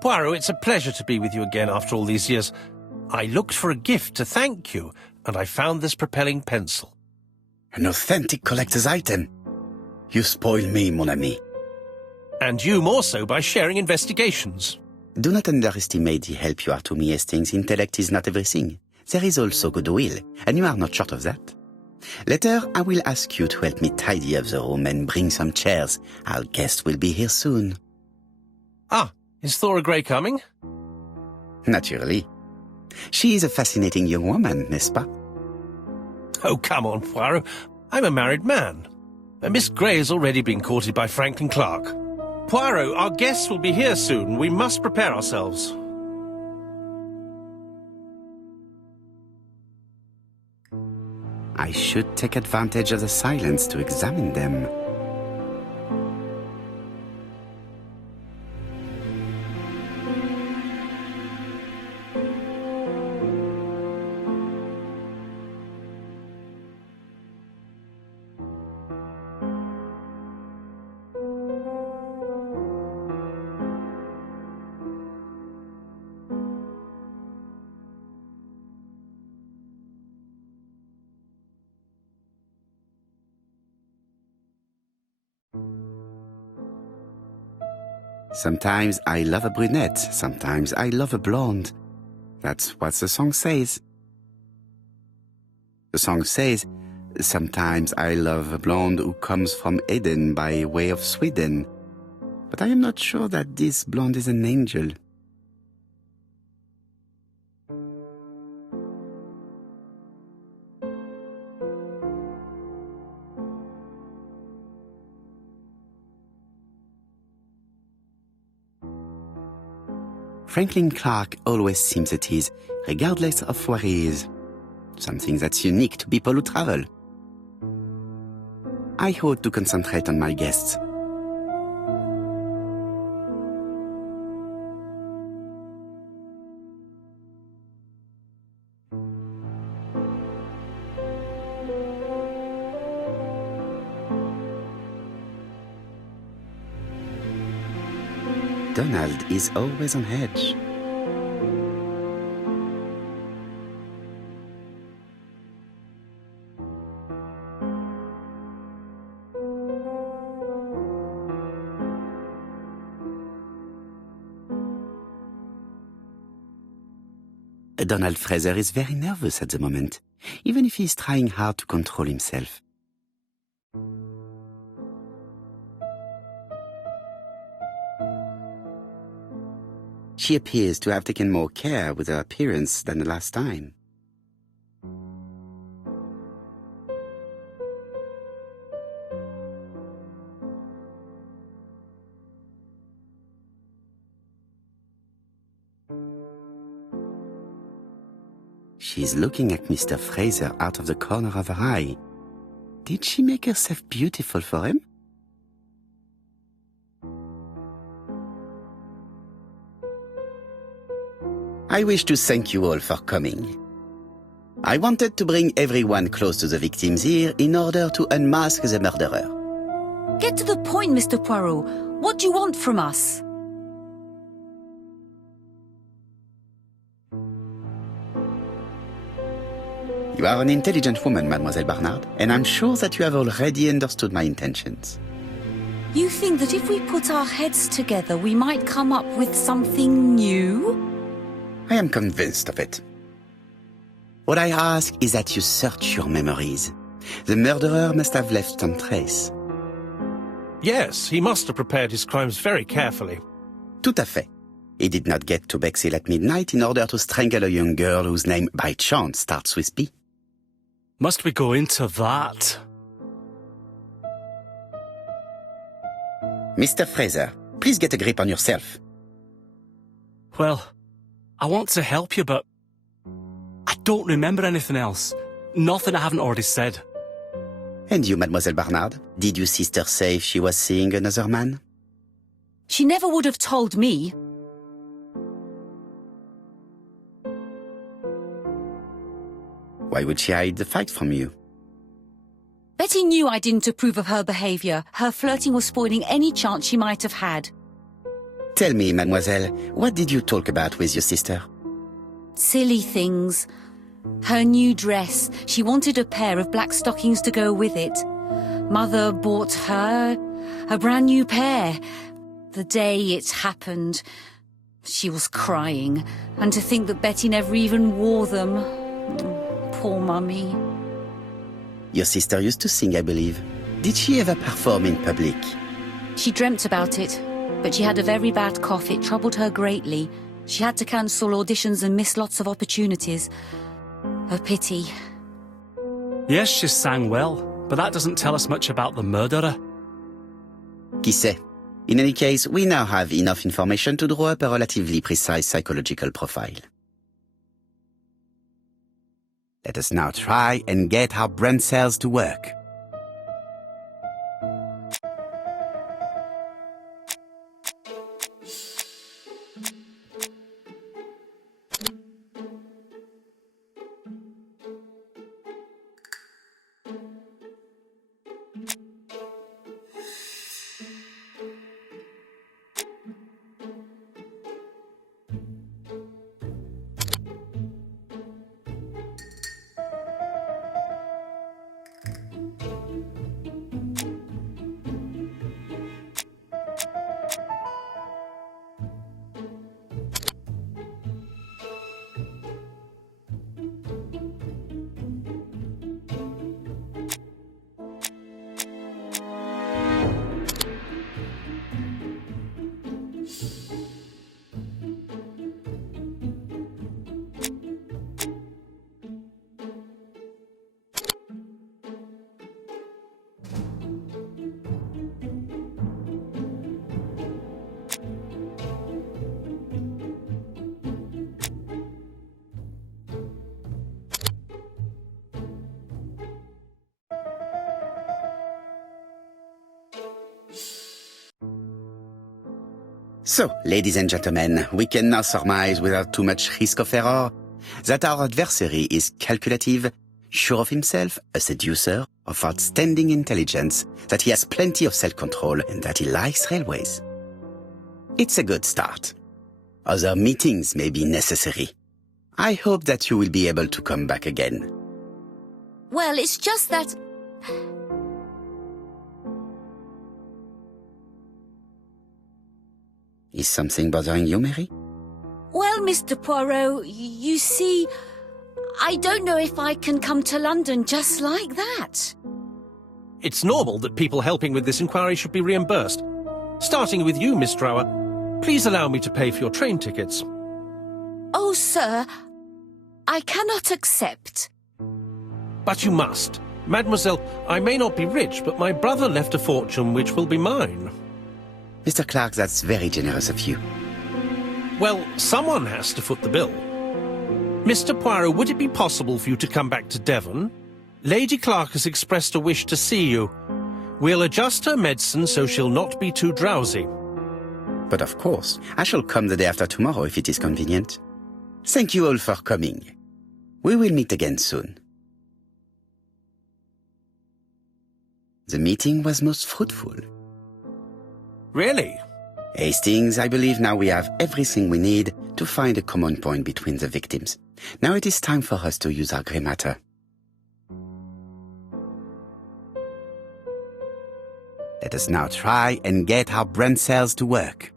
Poirot, it's a pleasure to be with you again after all these years. I looked for a gift to thank you, and I found this propelling pencil. An authentic collector's item. You spoil me, mon ami. And you more so by sharing investigations. Do not underestimate the help you are to me, Hastings. Intellect is not everything. There is also goodwill, and you are not short of that. Later, I will ask you to help me tidy up the room and bring some chairs. Our guest will be here soon. Ah, is Thora Grey coming? Naturally. She is a fascinating young woman, n'est-ce pas? Oh, come on, Poirot. I'm a married man. And Miss Grey has already been courted by Franklin Clark. Poirot, our guests will be here soon. We must prepare ourselves. I should take advantage of the silence to examine them. Sometimes I love a brunette, sometimes I love a blonde. That's what the song says. The song says, sometimes I love a blonde who comes from Eden by way of Sweden. But I am not sure that this blonde is an angel. Franklin Clark always seems at ease, regardless of where he is. Something that's unique to people who travel. I ought to concentrate on my guests. Donald is always on edge. Donald Fraser is very nervous at the moment, even if he is trying hard to control himself. She appears to have taken more care with her appearance than the last time. She's looking at Mr. Fraser out of the corner of her eye. Did she make herself beautiful for him? I wish to thank you all for coming. I wanted to bring everyone close to the victims here in order to unmask the murderer. Get to the point, Mr. Poirot. What do you want from us? You are an intelligent woman, Mademoiselle Barnard, and I'm sure that you have already understood my intentions. You think that if we put our heads together, we might come up with something new? I am convinced of it. What I ask is that you search your memories. The murderer must have left some trace. Yes, he must have prepared his crimes very carefully. Tout à fait. He did not get to Bexhill at midnight in order to strangle a young girl whose name by chance starts with P. Must we go into that? Mr. Fraser, please get a grip on yourself. Well, I want to help you, but I don't remember anything else. Nothing I haven't already said. And you, Mademoiselle Barnard, did your sister say she was seeing another man? She never would have told me. Why would she hide the fact from you? Betty knew I didn't approve of her behaviour. Her flirting was spoiling any chance she might have had. Tell me, mademoiselle, what did you talk about with your sister? Silly things. Her new dress. She wanted a pair of black stockings to go with it. Mother bought her a brand new pair. The day it happened, she was crying. And to think that Betty never even wore them. Poor Mummy. Your sister used to sing, I believe. Did she ever perform in public? She dreamt about it, but she had a very bad cough. It troubled her greatly. She had to cancel auditions and miss lots of opportunities. A pity. Yes, she sang well, but that doesn't tell us much about the murderer. Qui sait? In any case, we now have enough information to draw up a relatively precise psychological profile. Let us now try and get our brain cells to work. So, ladies and gentlemen, we can now surmise without too much risk of error that our adversary is calculative, sure of himself, a seducer, of outstanding intelligence, that he has plenty of self-control, and that he likes railways. It's a good start. Other meetings may be necessary. I hope that you will be able to come back again. Well, it's just that... Is something bothering you, Mary? Well, Mr. Poirot, you see, I don't know if I can come to London just like that. It's normal that people helping with this inquiry should be reimbursed. Starting with you, Miss Drower. Please allow me to pay for your train tickets. Oh, sir, I cannot accept. But you must. Mademoiselle, I may not be rich, but my brother left a fortune which will be mine. Mr. Clark, that's very generous of you. Well, someone has to foot the bill. Mr. Poirot, would it be possible for you to come back to Devon? Lady Clark has expressed a wish to see you. We'll adjust her medicine so she'll not be too drowsy. But of course, I shall come the day after tomorrow if it is convenient. Thank you all for coming. We will meet again soon. The meeting was most fruitful. Really? Hastings, I believe now we have everything we need to find a common point between the victims. Now it is time for us to use our grey matter. Let us now try and get our brain cells to work.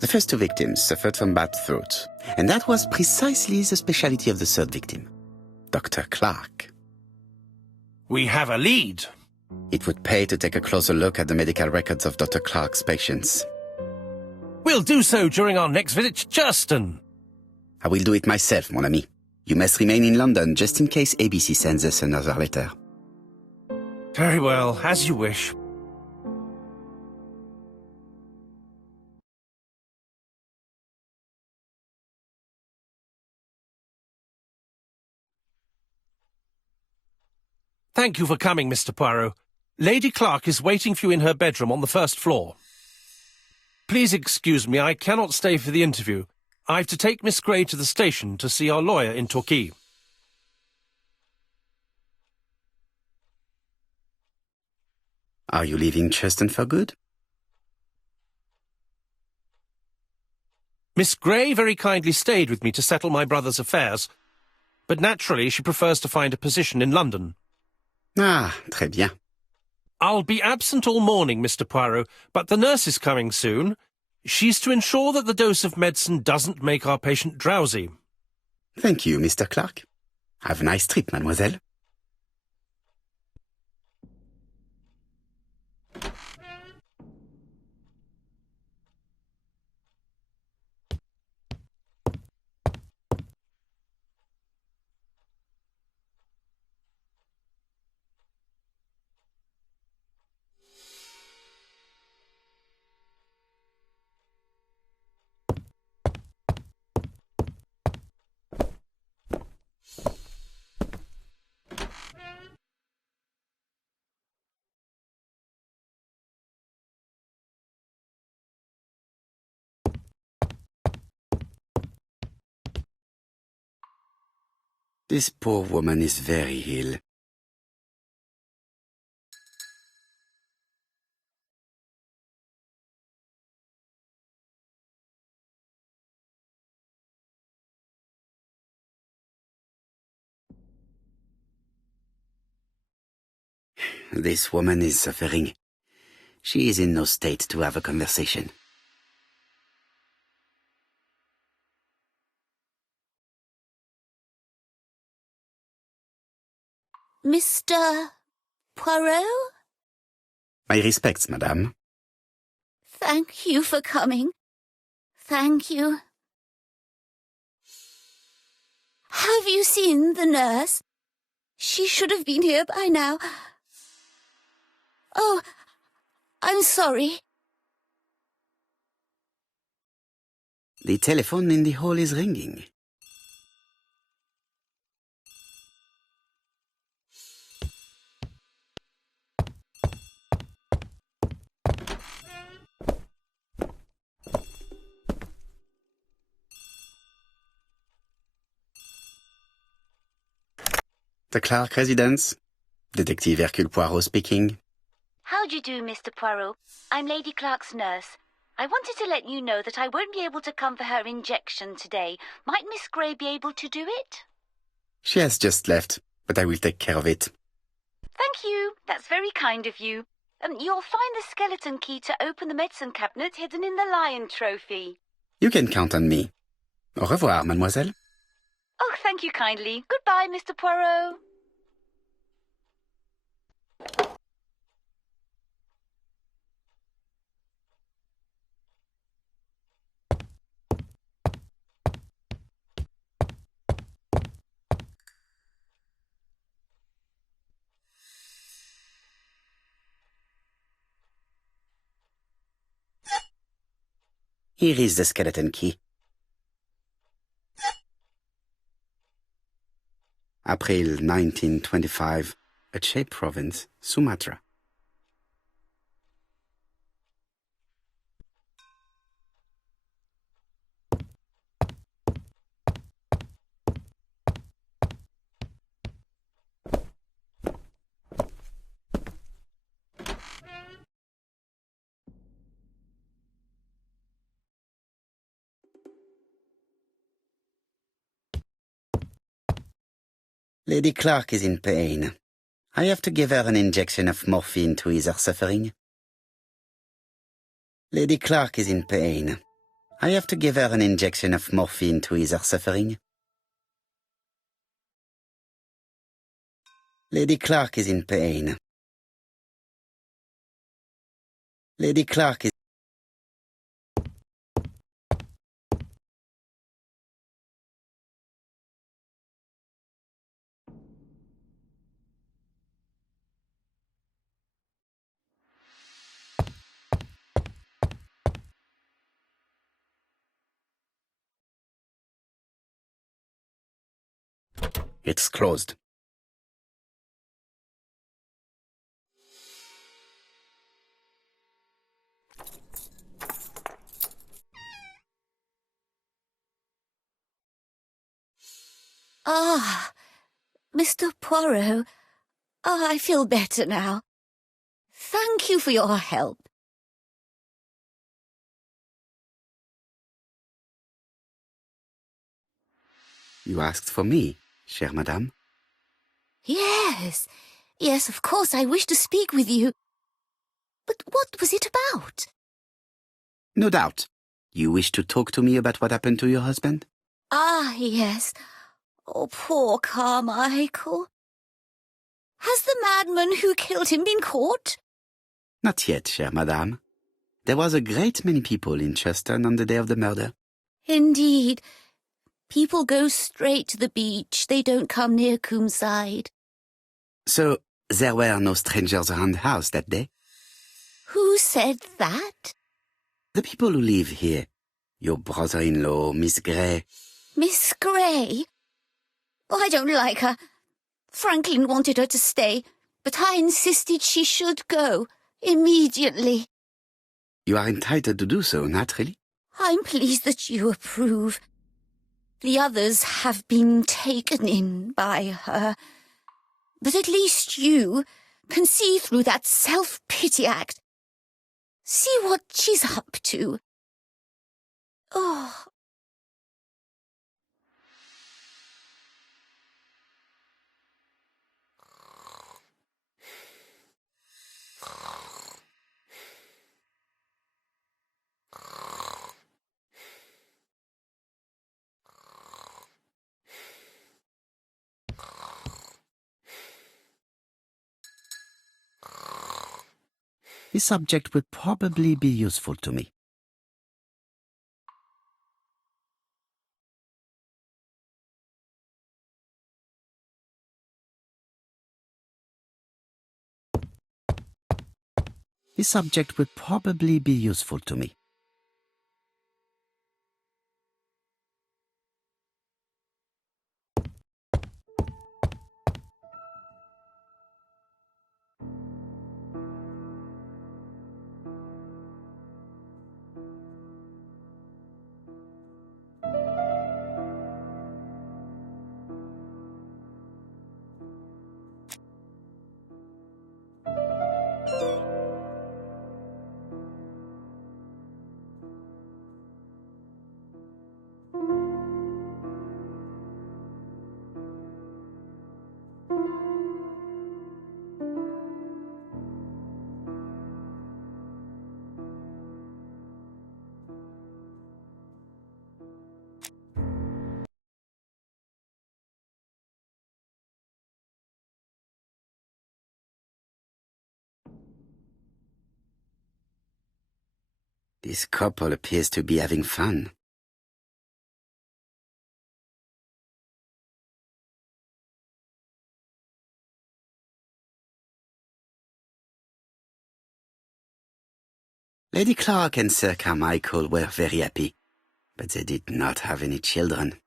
The first two victims suffered from bad throat, and that was precisely the specialty of the third victim, Dr. Clark. We have a lead. It would pay to take a closer look at the medical records of Dr. Clark's patients. We'll do so during our next visit to Churston. I will do it myself, mon ami. You must remain in London just in case ABC sends us another letter. Very well, as you wish. Thank you for coming, Mr. Poirot. Lady Clark is waiting for you in her bedroom on the first floor. Please excuse me, I cannot stay for the interview. I've to take Miss Grey to the station to see our lawyer in Torquay. Are you leaving Churston for good? Miss Grey very kindly stayed with me to settle my brother's affairs, but naturally she prefers to find a position in London. Ah, très bien. I'll be absent all morning, Mr. Poirot, but the nurse is coming soon. She's to ensure that the dose of medicine doesn't make our patient drowsy. Thank you, Mr. Clark. Have a nice trip, mademoiselle. This poor woman is very ill. This woman is suffering. She is in no state to have a conversation. Mr. Poirot? My respects, madame. Thank you for coming. Thank you. Have you seen the nurse? She should have been here by now. Oh, I'm sorry. The telephone in the hall is ringing. The Clark residence. Detective Hercule Poirot speaking. How do you do, Mr. Poirot? I'm Lady Clark's nurse. I wanted to let you know that I won't be able to come for her injection today. Might Miss Grey be able to do it? She has just left, but I will take care of it. Thank you. That's very kind of you. You'll find the skeleton key to open the medicine cabinet hidden in the lion trophy. You can count on me. Au revoir, mademoiselle. Oh, thank you kindly. Goodbye, Mr. Poirot. Here is the skeleton key. April 1925, Aceh Province, Sumatra. Lady Clark is in pain. I have to give her an injection of morphine to ease her suffering. Lady Clark is in pain. I have to give her an injection of morphine to ease her suffering. Lady Clark is in pain. Lady Clark is... It's closed. Ah, Mr. Poirot. I feel better now. Thank you for your help. You asked for me, chère madame. Yes, of course, I wish to speak with you. But what was it about? No doubt. You wish to talk to me about what happened to your husband? Ah, yes. Oh, poor Carmichael. Has the madman who killed him been caught? Not yet, chère madame. There was a great many people in Churston on the day of the murder. Indeed. People go straight to the beach. They don't come near Coomside. So, there were no strangers around the house that day? Who said that? The people who live here. Your brother-in-law, Miss Gray. Miss Gray? Oh, I don't like her. Franklin wanted her to stay, but I insisted she should go, immediately. You are entitled to do so, naturally. I'm pleased that you approve. The others have been taken in by her. But at least you can see through that self-pity act. See what she's up to. Oh. This subject would probably be useful to me. This subject would probably be useful to me. This couple appears to be having fun. Lady Clark and Sir Carmichael were very happy, but they did not have any children.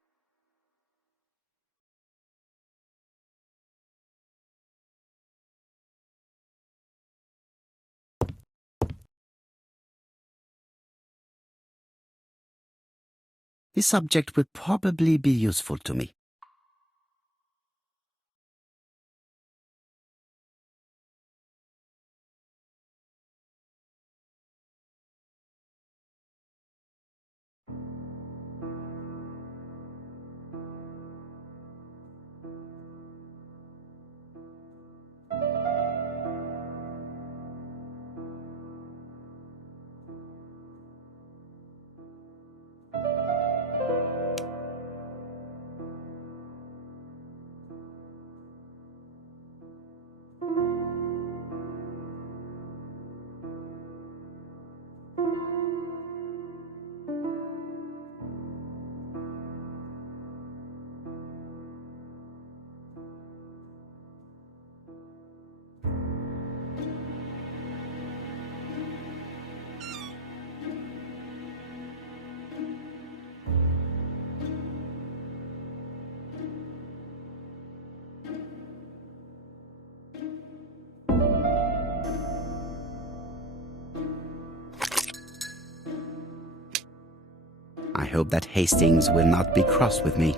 This subject would probably be useful to me. I hope that Hastings will not be cross with me.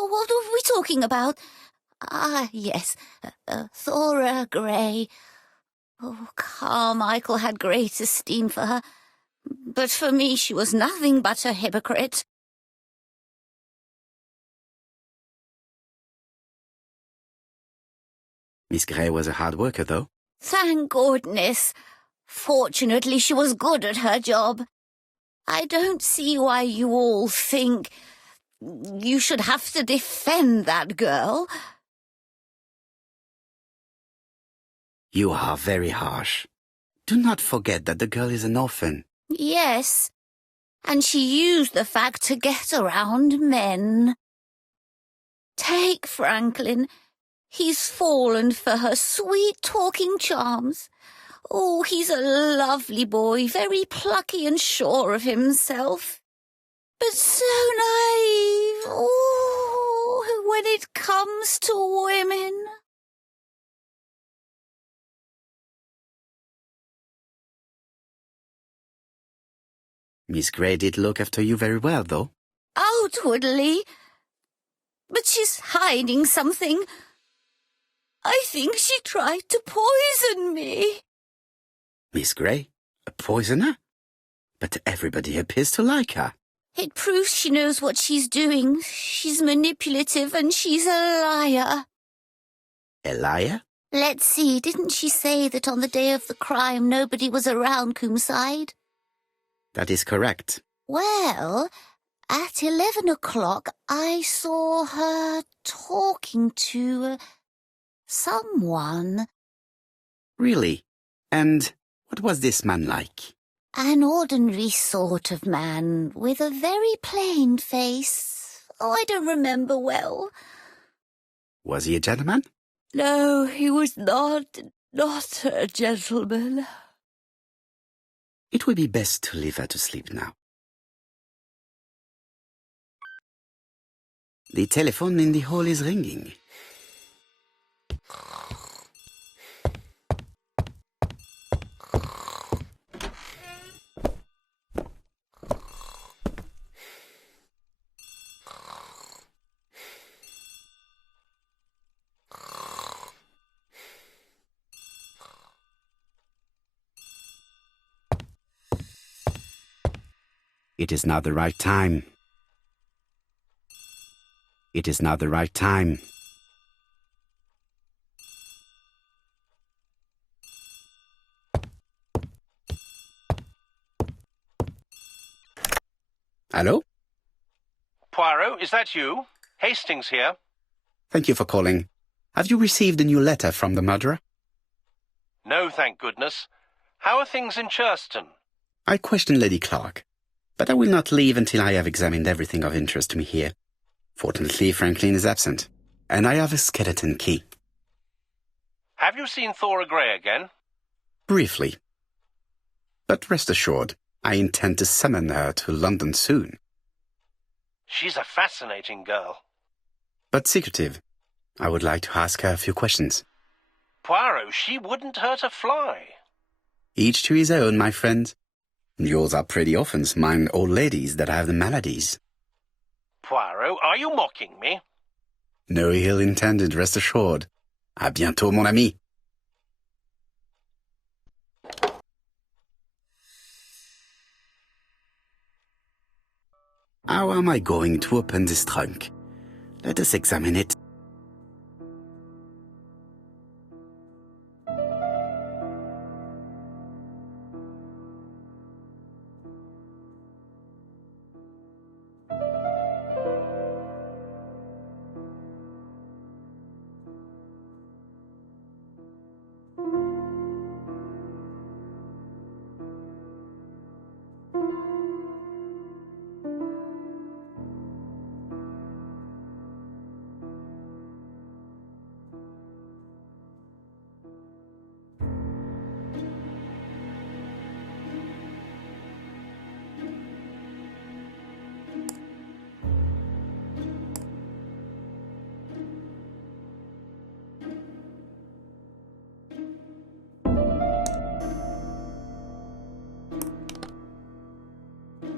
What are we talking about? Ah, yes, Thora Grey. Oh, Carmichael had great esteem for her, but for me she was nothing but a hypocrite. Miss Grey was a hard worker, though. Thank goodness. Fortunately, she was good at her job. I don't see why you all think you should have to defend that girl. You are very harsh. Do not forget that the girl is an orphan. Yes, and she used the fact to get around men. Take Franklin. He's fallen for her sweet-talking charms. Oh, he's a lovely boy, very plucky and sure of himself. But so naive, oh, when it comes to women. Miss Grey did look after you very well, though. Outwardly. But she's hiding something. I think she tried to poison me. Miss Grey? A poisoner? But everybody appears to like her. It proves she knows what she's doing. She's manipulative and she's a liar. A liar? Let's see, didn't she say that on the day of the crime nobody was around Coomside? That is correct. Well, at 11 o'clock I saw her talking to someone. Really? And what was this man like? An ordinary sort of man with a very plain face. Oh, I don't remember well. Was he a gentleman? No, he was not a gentleman. It would be best to leave her to sleep now. The telephone in the hall is ringing. It is not the right time. It is not the right time. Hello? Poirot, is that you? Hastings here. Thank you for calling. Have you received a new letter from the murderer? No, thank goodness. How are things in Churston? I questioned Lady Clark, but I will not leave until I have examined everything of interest to me here. Fortunately, Franklin is absent, and I have a skeleton key. Have you seen Thora Grey again? Briefly. But rest assured, I intend to summon her to London soon. She's a fascinating girl. But secretive. I would like to ask her a few questions. Poirot, she wouldn't hurt a fly. Each to his own, my friend. Yours are pretty orphans, mine old ladies that have the maladies. Poirot, are you mocking me? No ill intended, rest assured. À bientôt, mon ami. How am I going to open this trunk? Let us examine it.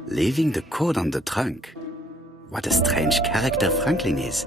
Leaving the code on the trunk. What a strange character Franklin is.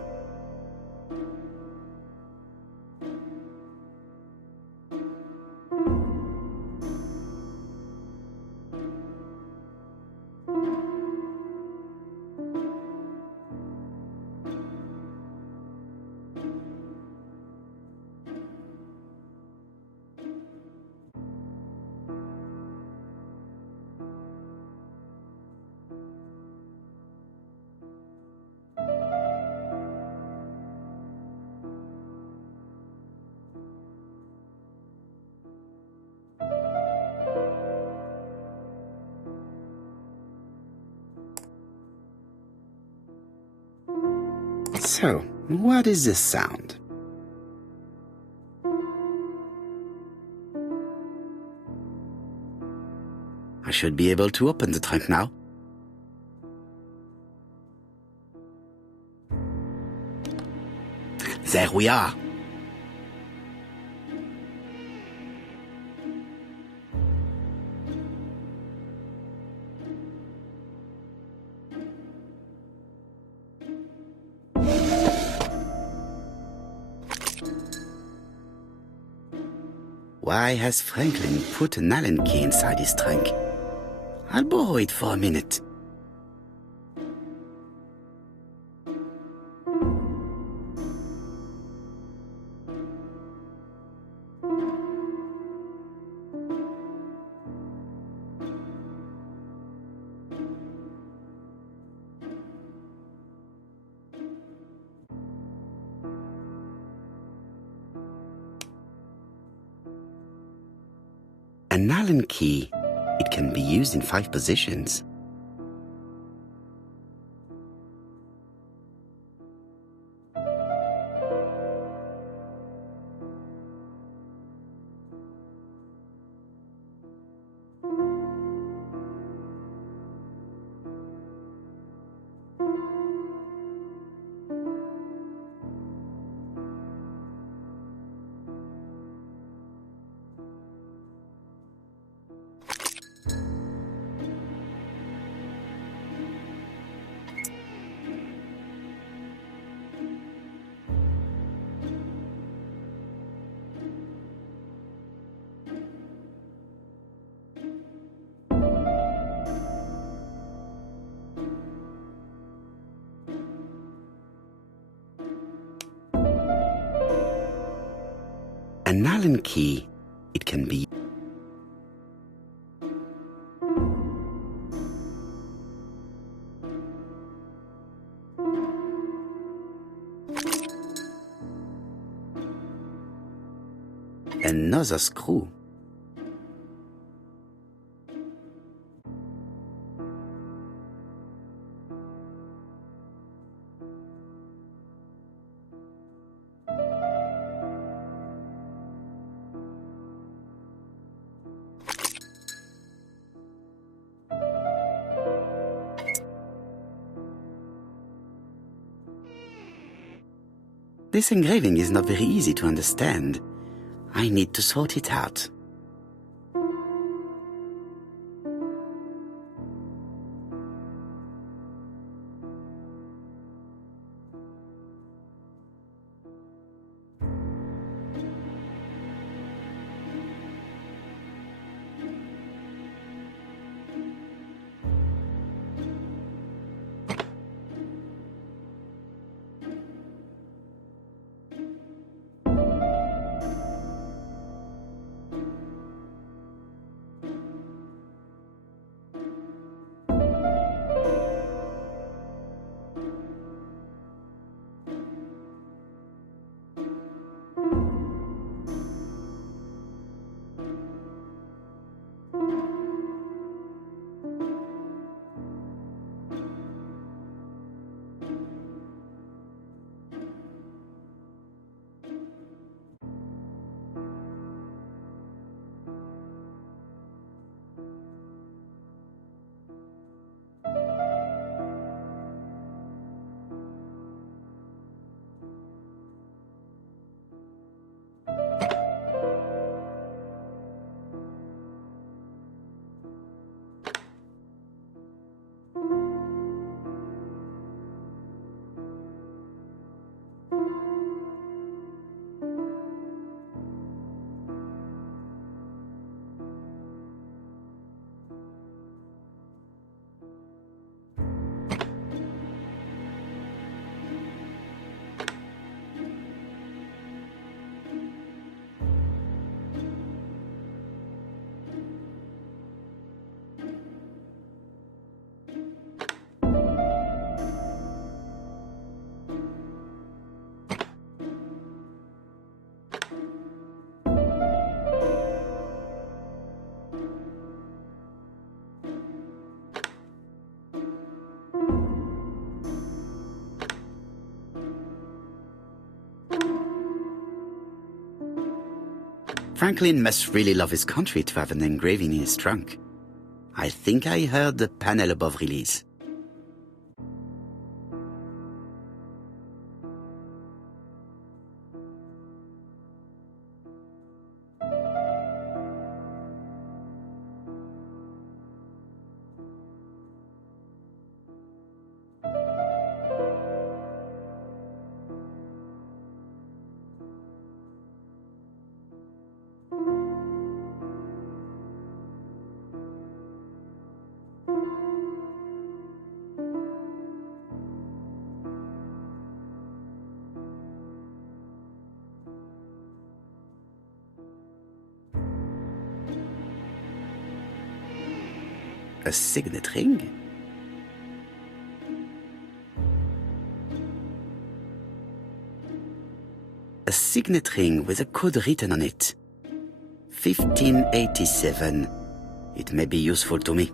So, what is this sound? I should be able to open the trunk now. There we are. Why has Franklin put an Allen key inside his trunk? I'll borrow it for a minute. An Allen key, it can be used in 5 positions. An Allen key, it can be another screw. This engraving is not very easy to understand. I need to sort it out. Franklin must really love his country to have an engraving in his trunk. I think I heard the panel above release. A signet ring? A signet ring with a code written on it. 1587. It may be useful to me.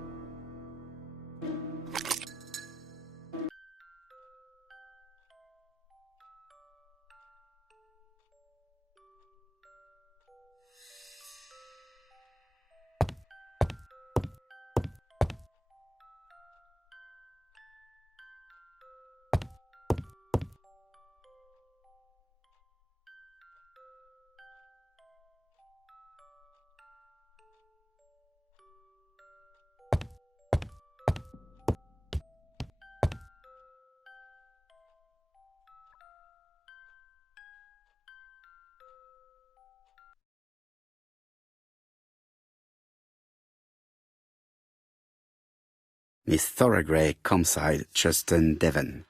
Miss Thoroughgrey, Comside, Churston, Devon.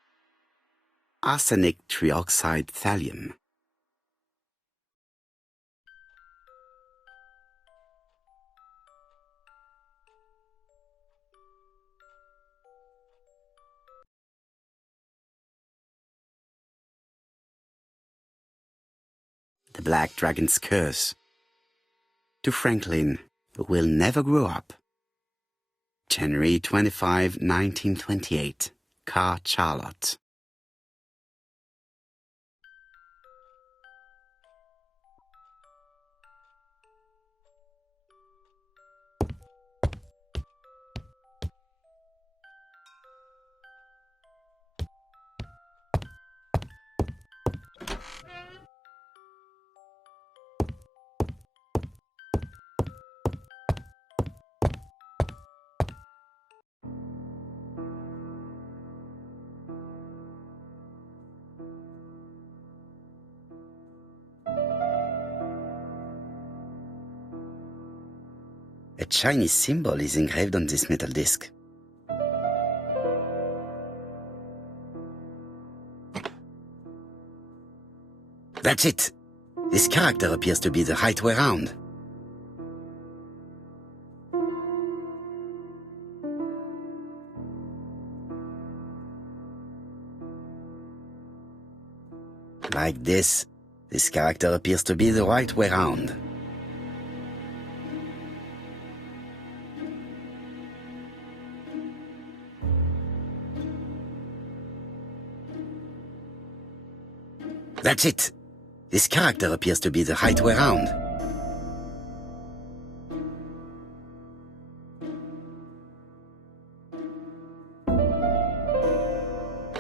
Arsenic trioxide thallium. The Black Dragon's Curse. To Franklin, who will never grow up. January 25, 1928. Car Charlotte. A Chinese symbol is engraved on this metal disc. That's it! This character appears to be the right way round. Like this character appears to be the right way round. That's it! This character appears to be the right way round.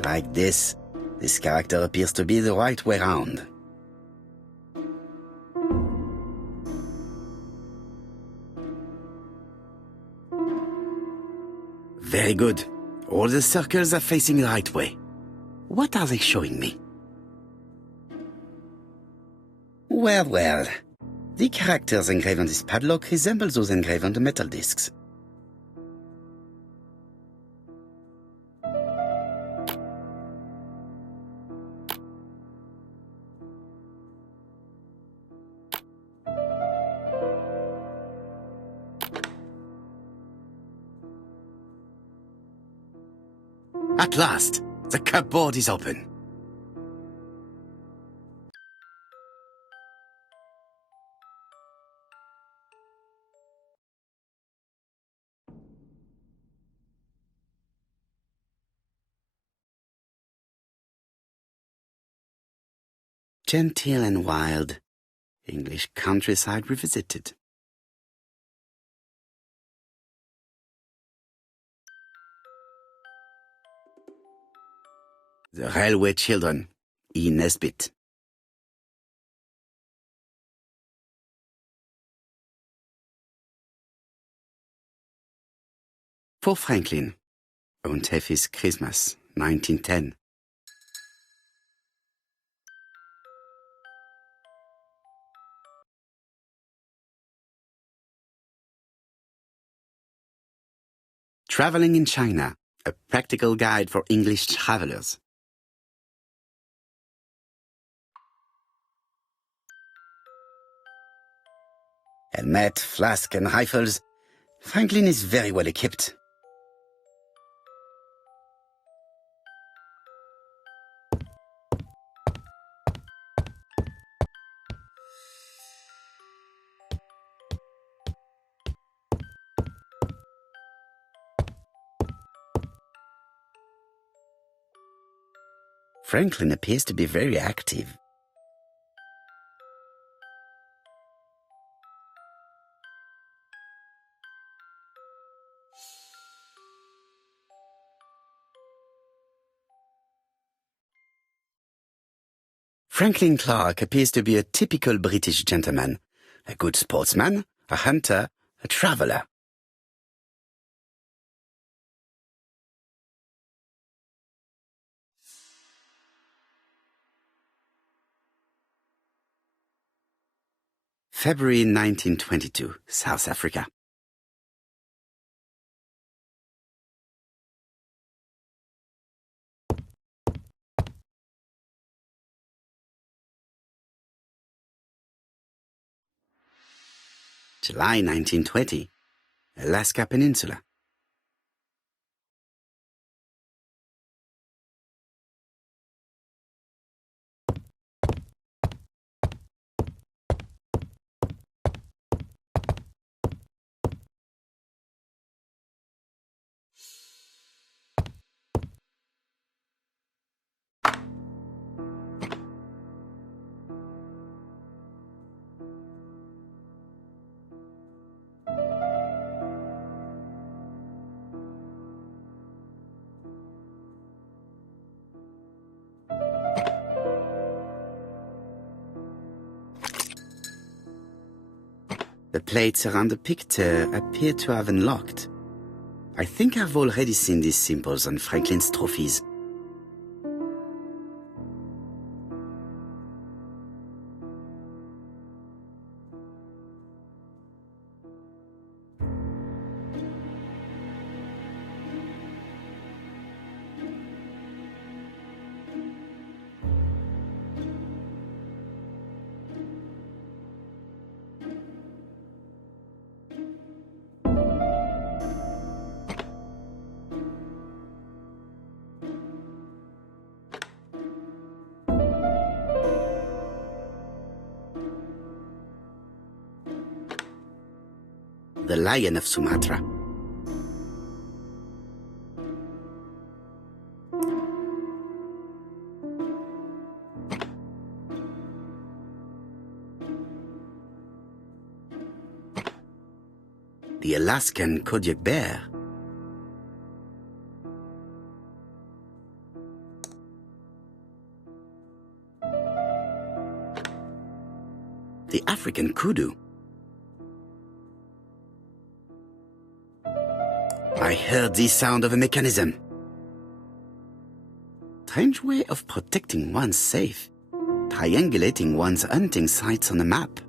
Like this character appears to be the right way round. Very good. All the circles are facing the right way. What are they showing me? Well, well. The characters engraved on this padlock resemble those engraved on the metal discs. At last, the cupboard is open. Gentle and wild, English countryside revisited. The Railway Children, E. Nesbit. For Franklin, Und Effie's Christmas, 1910. Traveling in China, a practical guide for English travelers. Helmet, flask, and rifles. Franklin is very well equipped. Franklin appears to be very active. Franklin Clark appears to be a typical British gentleman, a good sportsman, a hunter, a traveler. February 1922, South Africa. July 1920, Alaska Peninsula. The plates around the picture appear to have unlocked. I think I've already seen these symbols on Franklin's trophies. The Lion of Sumatra. The Alaskan Kodiak bear. The African kudu. I heard the sound of a mechanism. Strange way of protecting one's safe. Triangulating one's hunting sites on a map.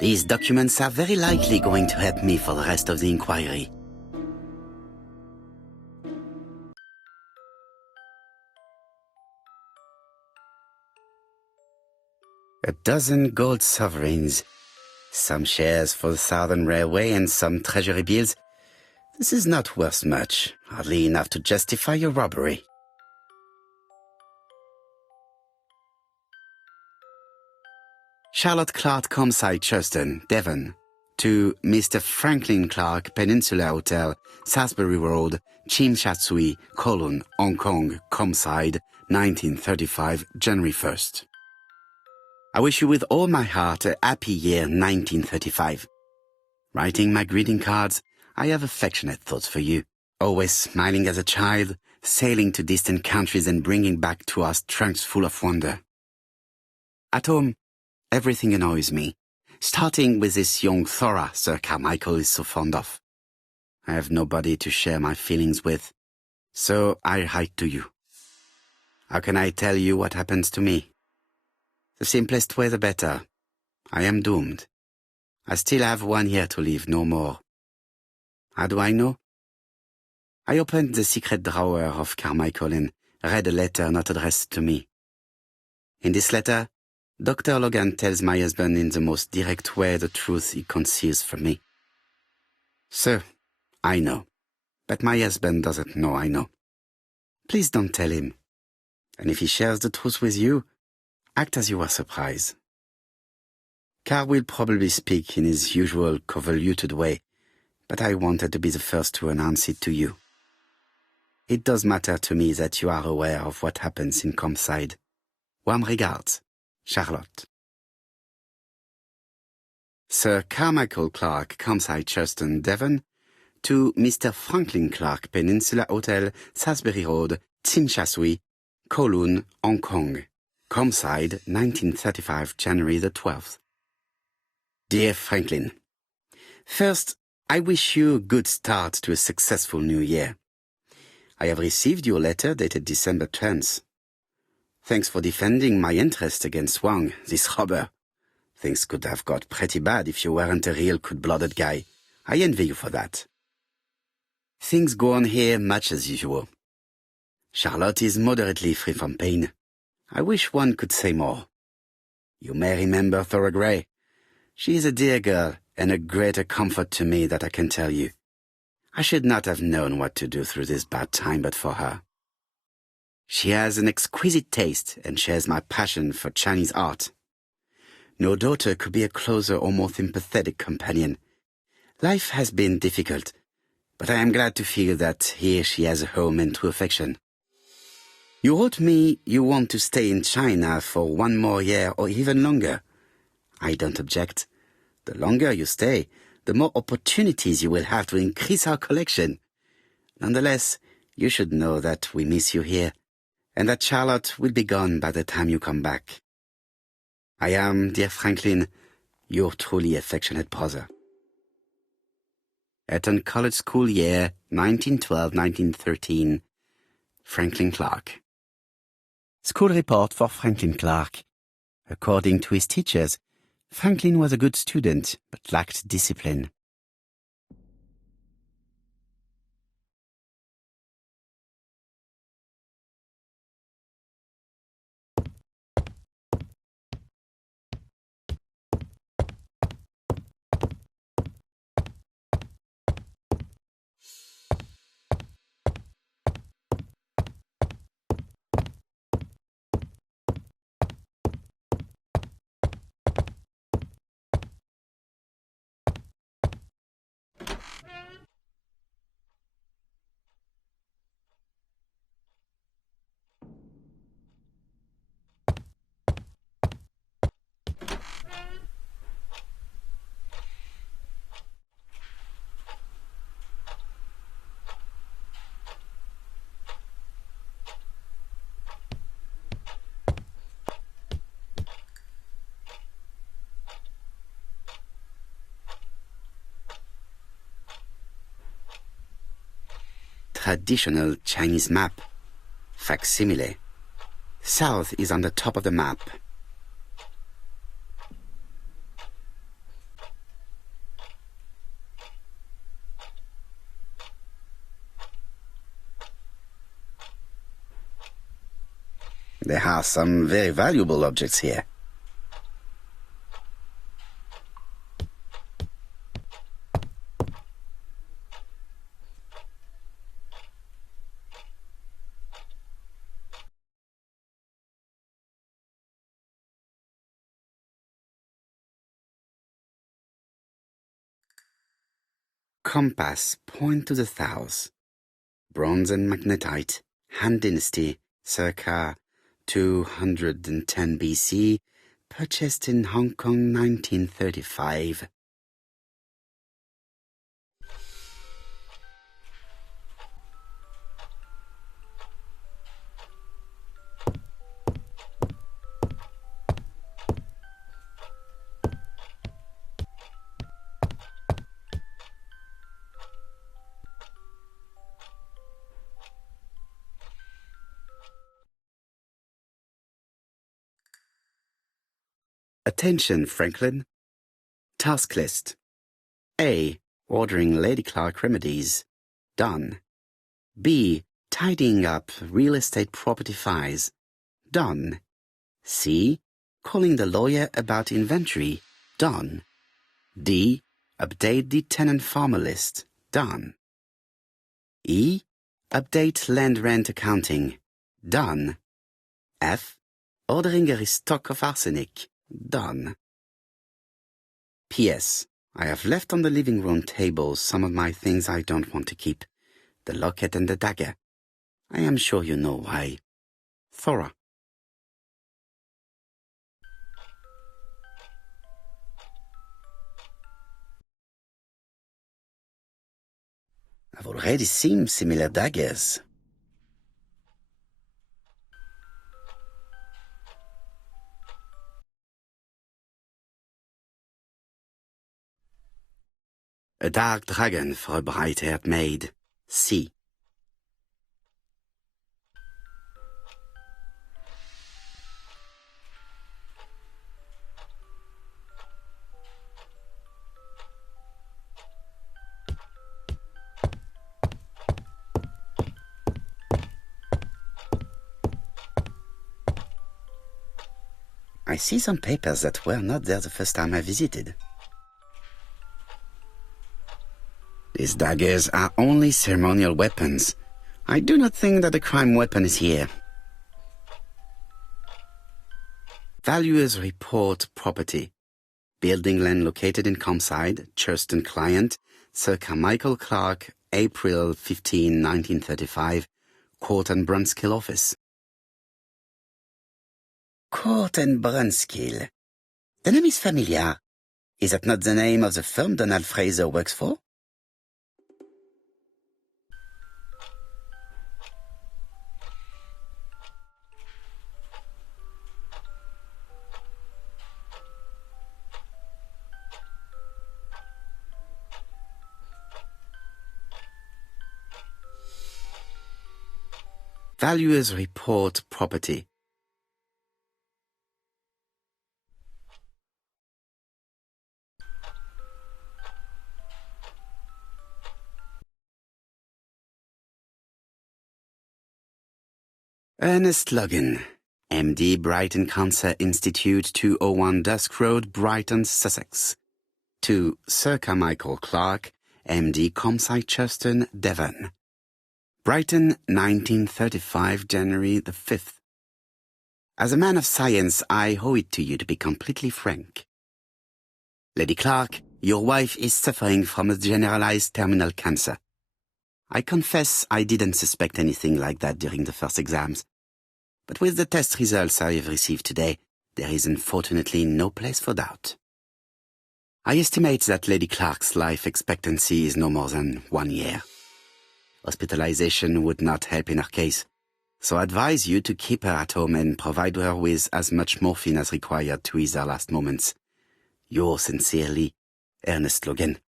These documents are very likely going to help me for the rest of the inquiry. A dozen gold sovereigns, some shares for the Southern Railway and some treasury bills, This is not worth much, hardly enough to justify your robbery. Charlotte Clark Comside Churston, Devon, to Mr. Franklin Clark, Peninsula Hotel, Salisbury Road, Chim Sha Tsui, Kowloon, Hong Kong, Comside, 1935, January 1st. I wish you with all my heart a happy year 1935. Writing my greeting cards, I have affectionate thoughts for you, always smiling as a child, sailing to distant countries and bringing back to us trunks full of wonder. At home, everything annoys me, starting with this young Thora Sir Carmichael is so fond of. I have nobody to share my feelings with, so I write to you. How can I tell you what happens to me? The simplest way the better. I am doomed. I still have 1 year to live, no more. How do I know? I opened the secret drawer of Carmichael and read a letter not addressed to me. In this letter, Dr. Logan tells my husband in the most direct way the truth he conceals from me. Sir, I know, but my husband doesn't know I know. Please don't tell him. And if he shares the truth with you, act as you are surprised. Carl will probably speak in his usual convoluted way, but I wanted to be the first to announce it to you. It does matter to me that you are aware of what happens in Comside. Warm regards, Charlotte. Sir Carmichael Clark, Comside Churston, Devon, to Mr. Franklin Clark, Peninsula Hotel, Salisbury Road, Tsim Sha Tsui, Kowloon, Hong Kong, Comside, 1935, January the 12th. Dear Franklin, first, I wish you a good start to a successful new year. I have received your letter dated December 10th. Thanks for defending my interest against Wang, this robber. Things could have got pretty bad if you weren't a real cold-blooded guy. I envy you for that. Things go on here much as usual. Charlotte is moderately free from pain. I wish one could say more. You may remember Thora Gray. She is a dear girl and a greater comfort to me that I can tell you. I should not have known what to do through this bad time but for her. She has an exquisite taste and shares my passion for Chinese art. No daughter could be a closer or more sympathetic companion. Life has been difficult, but I am glad to feel that here she has a home and true affection. You wrote me you want to stay in China for 1 more year or even longer. I don't object. The longer you stay, the more opportunities you will have to increase our collection. Nonetheless, you should know that we miss you here, and that Charlotte will be gone by the time you come back. I am, dear Franklin, your truly affectionate brother. Eton College School Year, 1912-1913, Franklin Clark. School report for Franklin Clark. According to his teachers, Franklin was a good student, but lacked discipline. Traditional Chinese map. Facsimile. South is on the top of the map. There are some very valuable objects here. compass point to the south. Bronze and magnetite, Han Dynasty, circa 210 BC, purchased in Hong Kong 1935. Attention, Franklin. Task list. A. Ordering Lady Clark remedies. Done. B. Tidying up real estate property files. Done. C. Calling the lawyer about inventory. Done. D. Update the tenant-farmer list. Done. E. Update land rent accounting. Done. F. Ordering a restock of arsenic. Done. P.S. I have left on the living room table some of my things I don't want to keep. The locket and the dagger. I am sure you know why. Thora. I've already seen similar daggers. A dark dragon for a bright-haired maid. C. I see some papers that were not there the first time I visited. These daggers are only ceremonial weapons. I do not think that the crime weapon is here. Valuers report property. Building land located in Comside, Churston client, circa Michael Clark, April 15, 1935, Court and Brunskill office. Court and Brunskill. The name is familiar. Is that not the name of the firm Donald Fraser works for? Valuers report property. Ernest Logan, MD, Brighton Cancer Institute, 201 Dusk Road, Brighton, Sussex. To Circa Michael Clark, MD, Comside, Churston, Devon. Brighton, 1935, January the 5th. As a man of science, I owe it to you to be completely frank. Lady Clark, your wife is suffering from a generalized terminal cancer. I confess I didn't suspect anything like that during the first exams. But with the test results I have received today, there is unfortunately no place for doubt. I estimate that Lady Clark's life expectancy is no more than 1 year. Hospitalization would not help in her case, so I advise you to keep her at home and provide her with as much morphine as required to ease her last moments. Yours sincerely, Ernest Logan.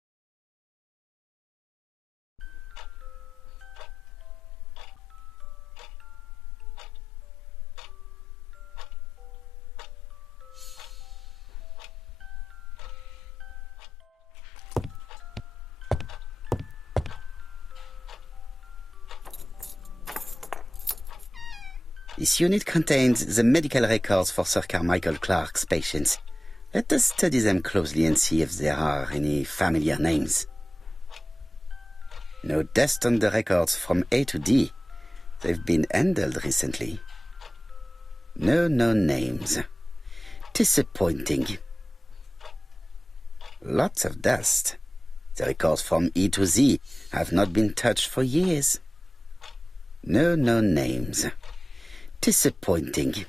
This unit contains the medical records for Sir Carmichael Clark's patients. Let us study them closely and see if there are any familiar names. No dust on the records from A to D. They've been handled recently. No names. Disappointing. Lots of dust. The records from E to Z have not been touched for years. No names. Disappointing.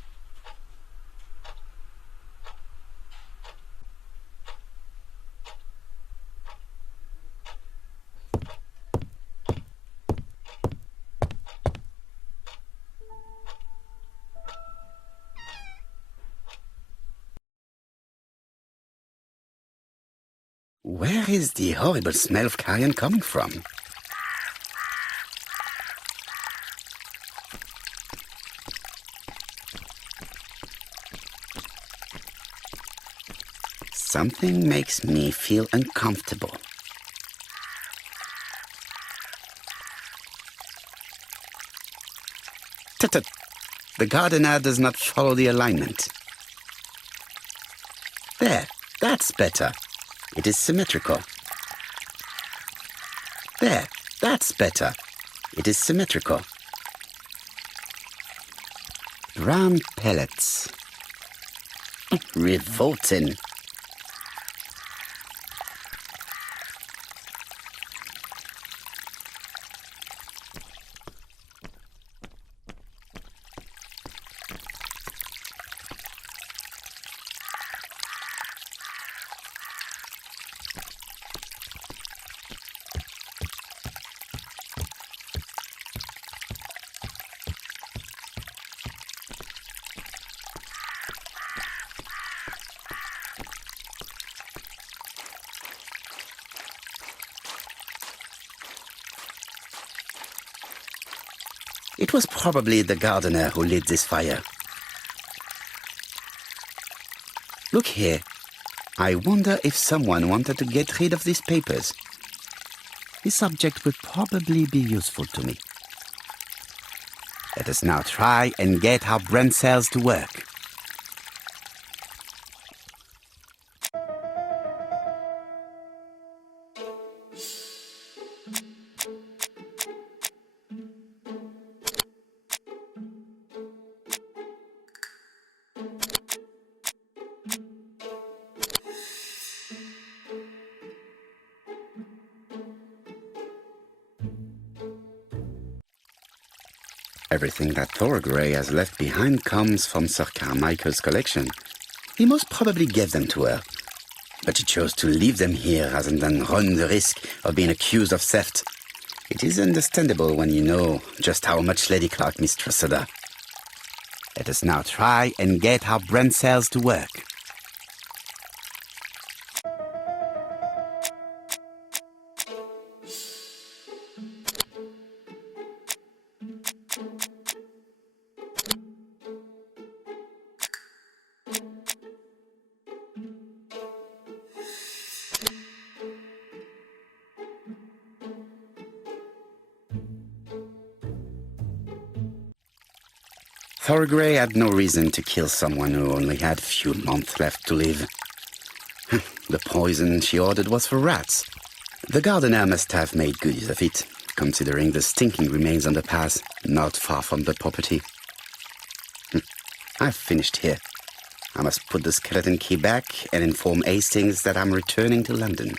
Where is the horrible smell of carrion coming from? Something makes me feel uncomfortable. Tut-tut! The gardener does not follow the alignment. There, that's better. It is symmetrical. There, that's better. It is symmetrical. Brown pellets. Revolting. It was probably the gardener who lit this fire. Look here. I wonder if someone wanted to get rid of these papers. This object would probably be useful to me. Let us now try and get our brain cells to work. Everything that Thorgray has left behind comes from Sir Carmichael's collection. He most probably gave them to her, but she chose to leave them here rather than run the risk of being accused of theft. It is understandable when you know just how much Lady Clark mistrusted her. Let us now try and get our brain cells to work. Thorgray had no reason to kill someone who only had a few months left to live. The poison she ordered was for rats. The gardener must have made good use of it, considering the stinking remains on the path not far from the property. I've finished here. I must put the skeleton key back and inform Hastings that I'm returning to London.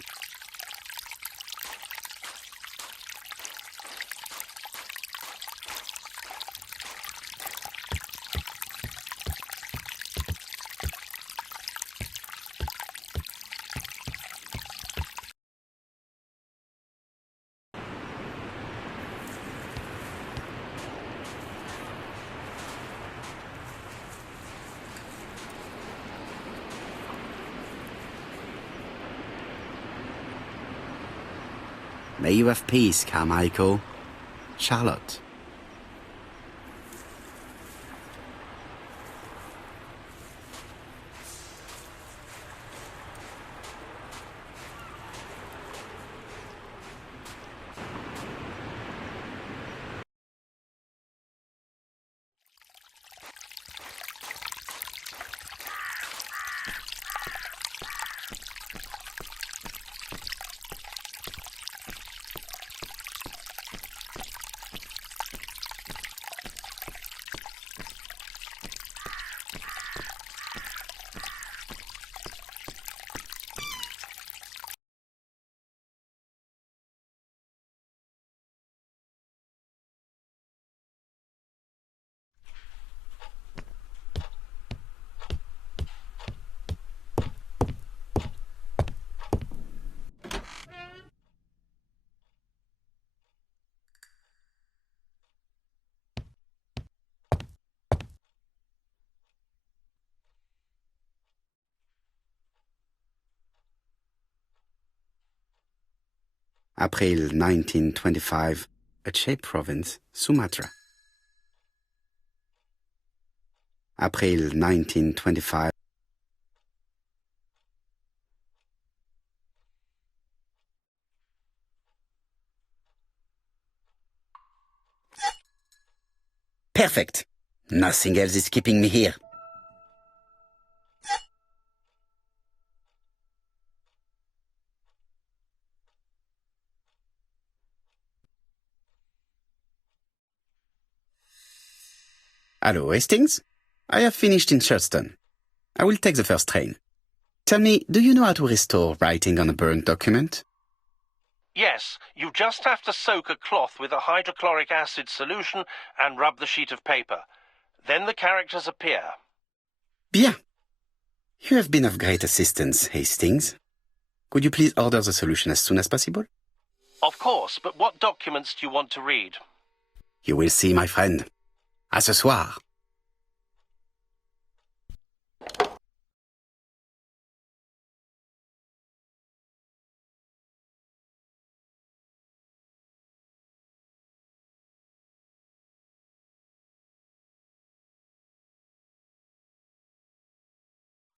May you have peace, Carmichael. Charlotte. April 1925, Aceh Province, Sumatra. April 1925. Perfect. Nothing else is keeping me here. Hello, Hastings. I have finished in Churston. I will take the first train. Tell me, do you know how to restore writing on a burnt document? Yes, you just have to soak a cloth with a hydrochloric acid solution and rub the sheet of paper. Then the characters appear. Bien. You have been of great assistance, Hastings. Could you please order the solution as soon as possible? Of course, but what documents do you want to read? You will see, my friend. À ce soir.